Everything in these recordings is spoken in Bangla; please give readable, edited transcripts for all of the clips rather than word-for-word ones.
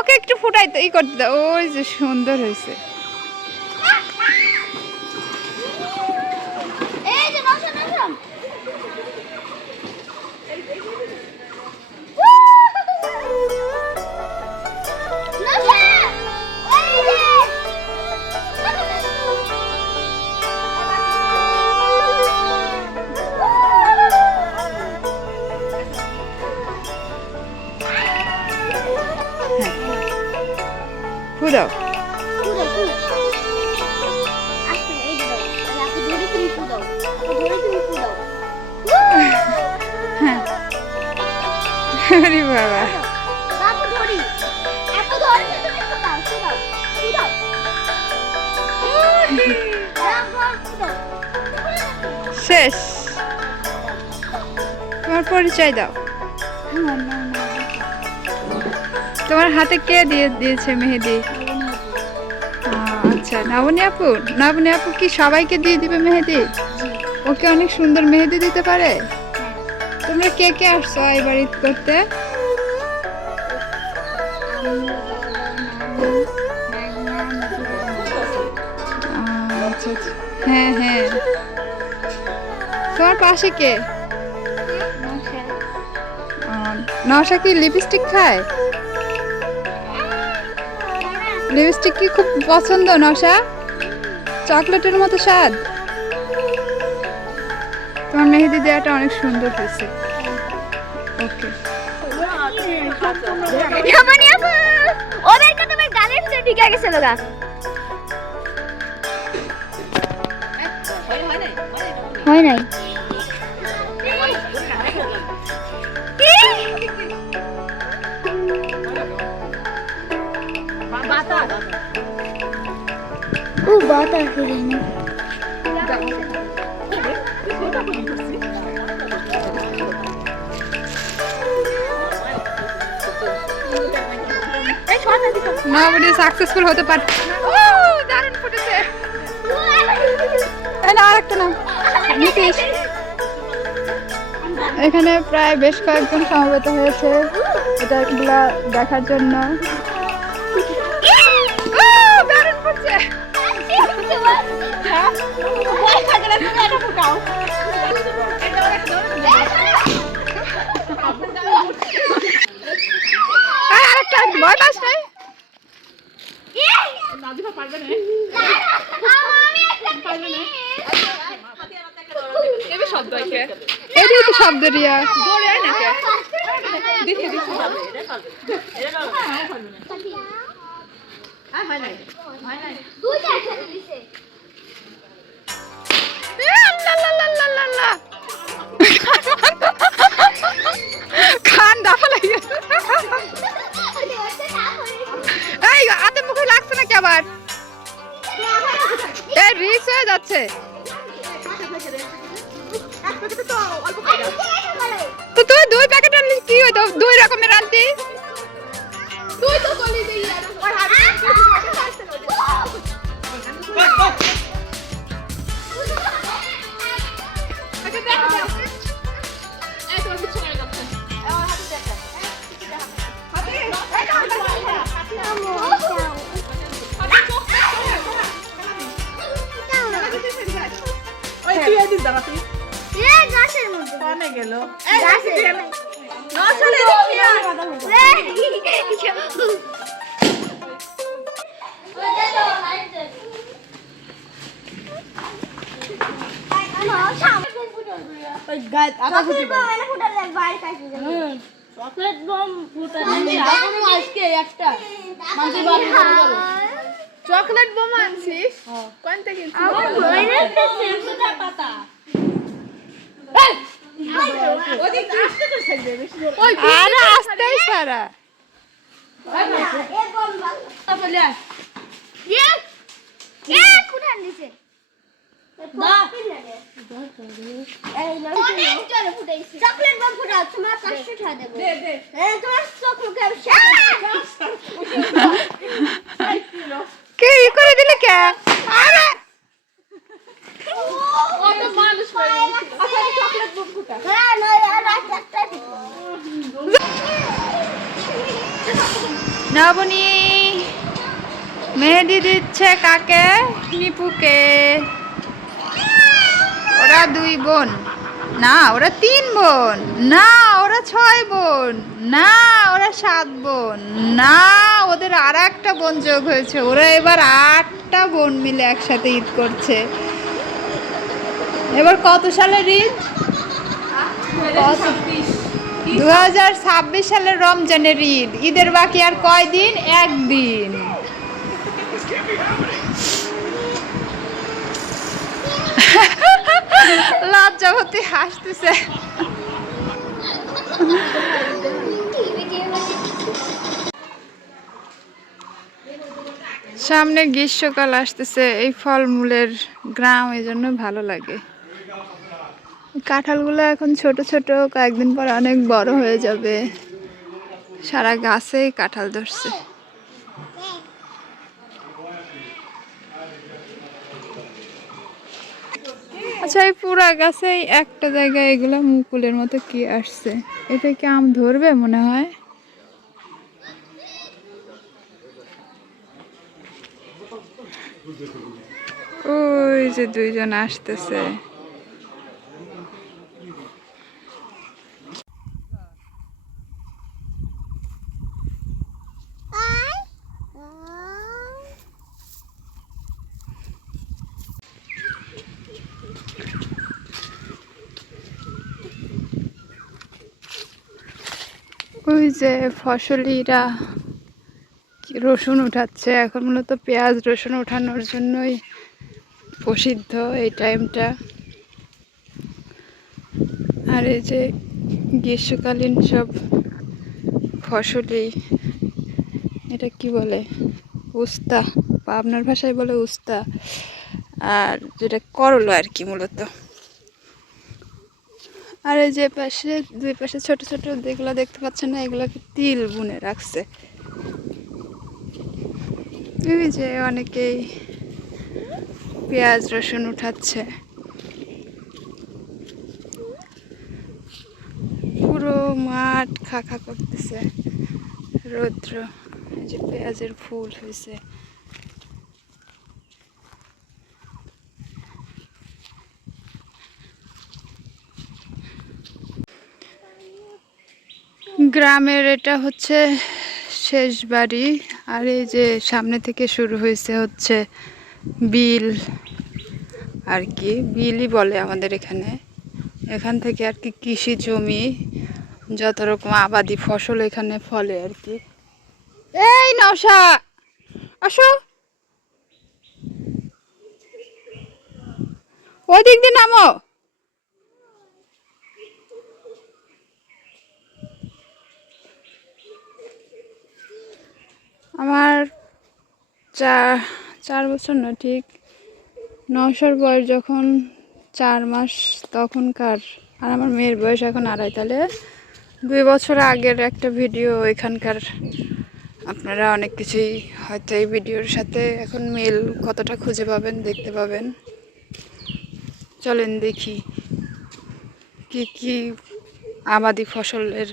ওকে একটু ফুটাইতে ই করতে দাও। ওই যে সুন্দর হয়েছে। ফুদাও বাবা শেষ। তোমার পরিচয় দাও। তোমার হাতে কে দিয়েছে মেহেদি? আচ্ছা, নাবনী আপু। নাবনী আপু কি সবাইকে দিয়ে দিবে মেহেদি? ওকে অনেক সুন্দর মেহেদি দিতে পারে। তোমরা কে কে আসছো এই বাড়ি করতে? আচ্ছা, হ্যাঁ হ্যাঁ। তোমার পাশে কে? নওশা কি লিপস্টিক খায়? লিপস্টিক কি খুব পছন্দ নওশা? চকলেটের মতো স্বাদ। তোমার মেহেদি দেওয়াটা অনেক সুন্দর হয়েছে। ওকে। ওদের কথা আমার গালের ভিতরে ঢুকে গেছে লগা। হয় নাই। ও বাতা করে না। নাবনী সাকসেসফুল হতে পারে। ও দারুণ ফুটেছে। এই না আরেকটা নাম নীতিশ। এখানে প্রায় বেশ কয়েকজন সমবেত হয়েছে এটাগুলা দেখার জন্য। দারুণ ফুটছে। আরেকটা ভয় পাস নাই? এটাই তো শব্দ রিয়া। খান দাফা লাগে। এই হাতে মুখে লাগছে নাকি আবার? এই রিক্স হয়ে যাচ্ছে। তো তুই 2 প্যাকেট আনলি কি হইতো? 2 রকমের আনতি। তুই তো বলি যে ইয়ার ওর হাতে চকলেট বম চকলেট বোমা আনছিস? কোনটা কিনছিস? আরে আস্তেই সারা। চকলেট বম ফুটাও, তোমার 500 টাকা দেবো। তোমার চকলেট কে ই করে দিলে কে? আরে কত মানুষ পড়ে চকলেট বম ফুটা। হ্যাঁ না আর একটা নবনী মেহেদি দিচ্ছে কাকে? নিপুকে। ওরা 2 বোন না, ওরা 3 বোন না, ওরা 6 বোন না, ওরা 7 বোন না, ওদের আর একটা বোন যোগ হয়েছে। ওরা এবার 8টা বোন মিলে একসাথে ঈদ করছে। এবার কত সালের ঈদ? 2026 সালের রমজানের ঈদ। ঈদের বাকি আর কয়দিন? 1 দিন। লজ্জাবতী হাসতেছে। সামনে গ্রীষ্মকাল আসতেছে, এই ফলমূলের গ্রাম, এই জন্য ভালো লাগে। কাঁঠালগুলো এখন ছোট ছোট, কয়েকদিন পর অনেক বড় হয়ে যাবে। সারা গাছেই কাঁঠাল ধরছে। আচ্ছা, এই পুরা গাছেই একটা জায়গায় এগুলা মুকুলের মতো কি আসছে? এটা কি আম ধরবে মনে হয়? ওই যে 2 জন আসতেছে। ওই যে ফসলিরা রসুন উঠাচ্ছে। এখন মূলত পেঁয়াজ রসুন উঠানোর জন্যই প্রসিদ্ধ এই টাইমটা। আর এই যে গ্রীষ্মকালীন সব ফসলি, এটা কি বলে? উস্তা, আপনার ভাষায় বলে উস্তা, আর যেটা করলা আর কি মূলত। আর এই যে পাশে 2 পাশে ছোট ছোট যেগুলো দেখতে পাচ্ছেন না, এগুলোকে তিল বুনে রাখছে। এই যে অনেকেই পেঁয়াজ রসুন উঠাচ্ছে। পুরো মাঠ খাখা করতেছে রৌদ্র। এই যে পেঁয়াজের ফুল হয়েছে। গ্রামের এটা হচ্ছে শেষ বাড়ি। আর এই যে সামনে থেকে শুরু হয়েছে হচ্ছে বিল আর কি, বিলই বলে আমাদের এখানে। এখান থেকে আর কি কৃষি জমি, যত রকম আবাদি ফসল এখানে ফলে আর কি। এই নওশা, আসো, ওই দিক দিয়ে নামো। আমার 4 বছর না, ঠিক নওশার বয়স যখন 4 মাস তখনকার, আর আমার মেয়ের বয়স এখন 2.5, তাহলে 2 বছর আগের একটা ভিডিও এখানকার। আপনারা অনেক কিছুই হয়তো এই ভিডিওর সাথে এখন মিল কতটা খুঁজে পাবেন, দেখতে পাবেন। চলেন দেখি কি কি আবাদি ফসলের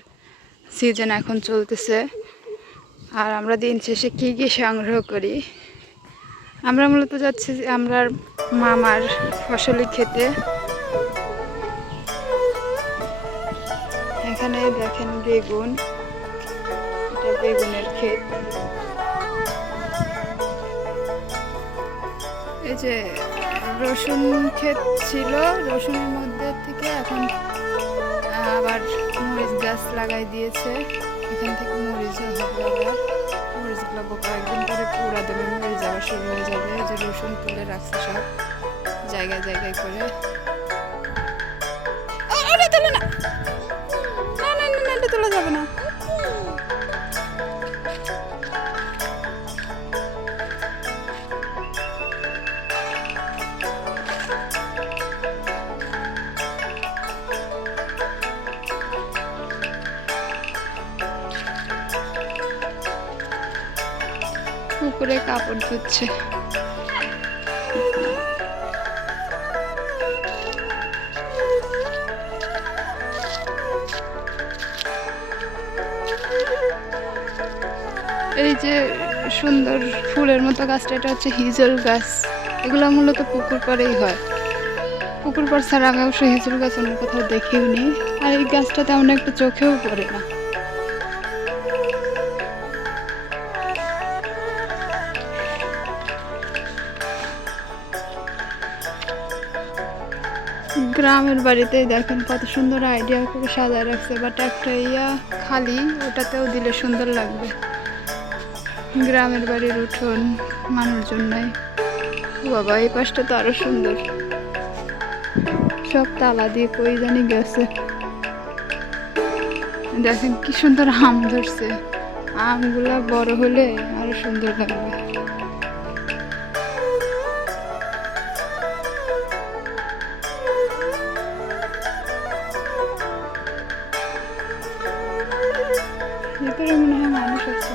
সিজন এখন চলতেছে, আর আমরা দিন শেষে কি কি সংগ্রহ করি। আমরা মূলত যাচ্ছি আমরা মামার ফসলি খেতে। এখানে দেখেন বেগুন, এটা বেগুনের ক্ষেত। এই যে রসুন ক্ষেত ছিল, রসুনের মধ্যে থেকে এখন আবার মরিচ গাছ লাগাই দিয়েছে। এখান থেকে মরিচ হবে, আবার মরিচগুলো কয়েকদিন পরে পুরা দেবে, মরিচ আবার শুরু হয়ে যাবে। যে রসুন তুলে রাখছে সব জায়গায় জায়গায় করে। তোলা না, না না না, এটা তোলা যাবে না। পুকুরে কাপড় ধুচ্ছে। এই যে সুন্দর ফুলের মতো গাছটা, এটা হচ্ছে হিজল গাছ। এগুলো মূলত পুকুর পাড়েই হয়। পুকুর পাড় ছাড়া আমি অবশ্য হিজল গাছ অন্য কোথাও দেখিও নি। আর এই গাছটা তেমন একটা চোখেও পড়ে না। গ্রামের বাড়িতেই দেখেন কত সুন্দর আইডিয়া করে সাজায় রাখছে, বাট একটা খালি, ওটাতেও দিলে সুন্দর লাগবে। গ্রামের বাড়ির উঠোন, মানুষজন নাই। ও বাবা, এই পাশটা তো আরো সুন্দর, সব তালা দিয়ে কই জানি গেছে। দেখেন কি সুন্দর আম ধরছে, আমগুলা বড় হলে আরো সুন্দর লাগবে। ভিতরে মনে হয় মানুষ আছে।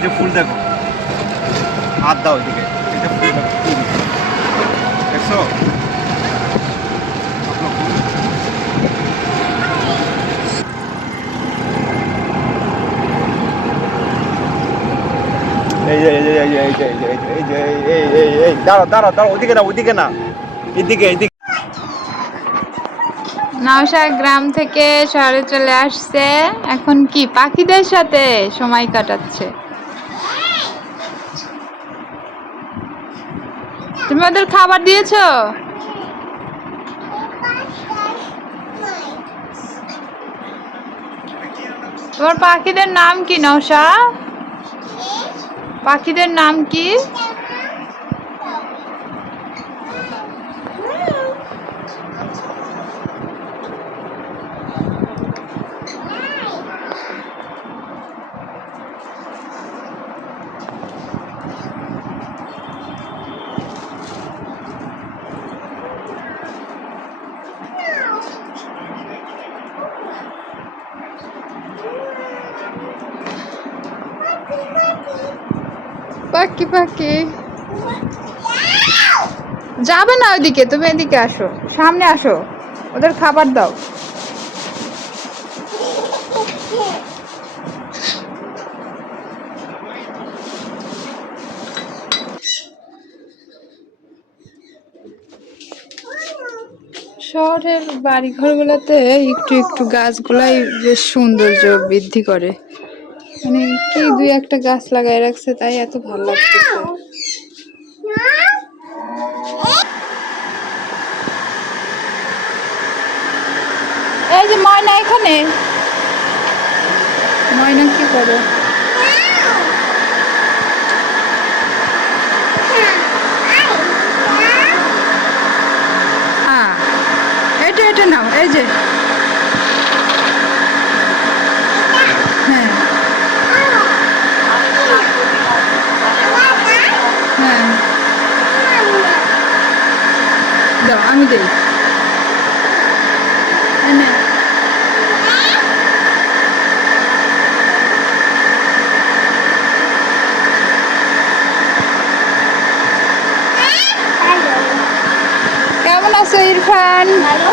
এই যে ফুল দেখো, হাত দাও এদিকে, এই যে ফুল দেখো, ফুল দেখছো? এই যে এই যে এই যে এই যে এই যে এই যে এই দাঁড়াও দাঁড়াও দাঁড়াও, ওদিকে না ওদিকে না, এদিকে এদিকে। নওশা গ্রাম থেকে শহরে চলে আসছে, এখন কি পাখিদের সাথে সময় কাটাচ্ছে। তুমি ওদের খাবার দিয়েছো? তোমার পাখিদের নাম কি নওশা? পাখিদের নাম কি? পাখি পাখি যাবে না ওইদিকে, তুমি এদিকে আসো, সামনে আসো, ওদের খাবার দাও। শহরের বাড়ি ঘরগুলোতে একটু একটু গাছগুলাই বেশ সৌন্দর্য বৃদ্ধি করে। মানে কি দুই একটা গাছ লাগাই রাখছে, তাই এত ভালো লাগতেছে। এই যে ময়না, এখানে ময়না কি করে? এটা এটা নাও, এই যে হ্যাঁ হ্যাঁ দাও, আমি দেই। কেমন আছো ইরফান? ভালো।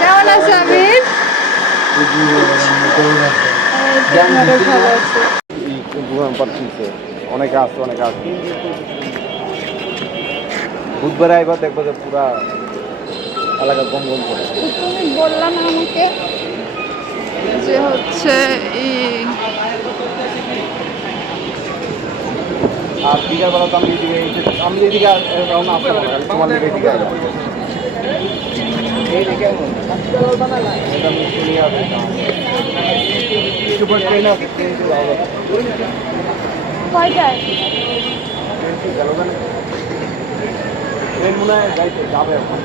কেমন আছো আবির? ভালো আছে। অনেকে আসছে, অনেকে আসছে। বুধবার আইবা দেখবো যে পুরা এলাকা গম গম করে। তুমি বললাম আমাকে যে হচ্ছে আর বিকাল বেলা তো আমি এদিকে রওনা আসতে পারবো না, তোমার দিকে এদিকে আসবো। এটা আমি শুনিয়ে আসি। সুপার ট্রেন আছে, ট্রেন তো যাওয়া যাবে। কয়টায়? ট্রেন মনে হয় যাবে এখন।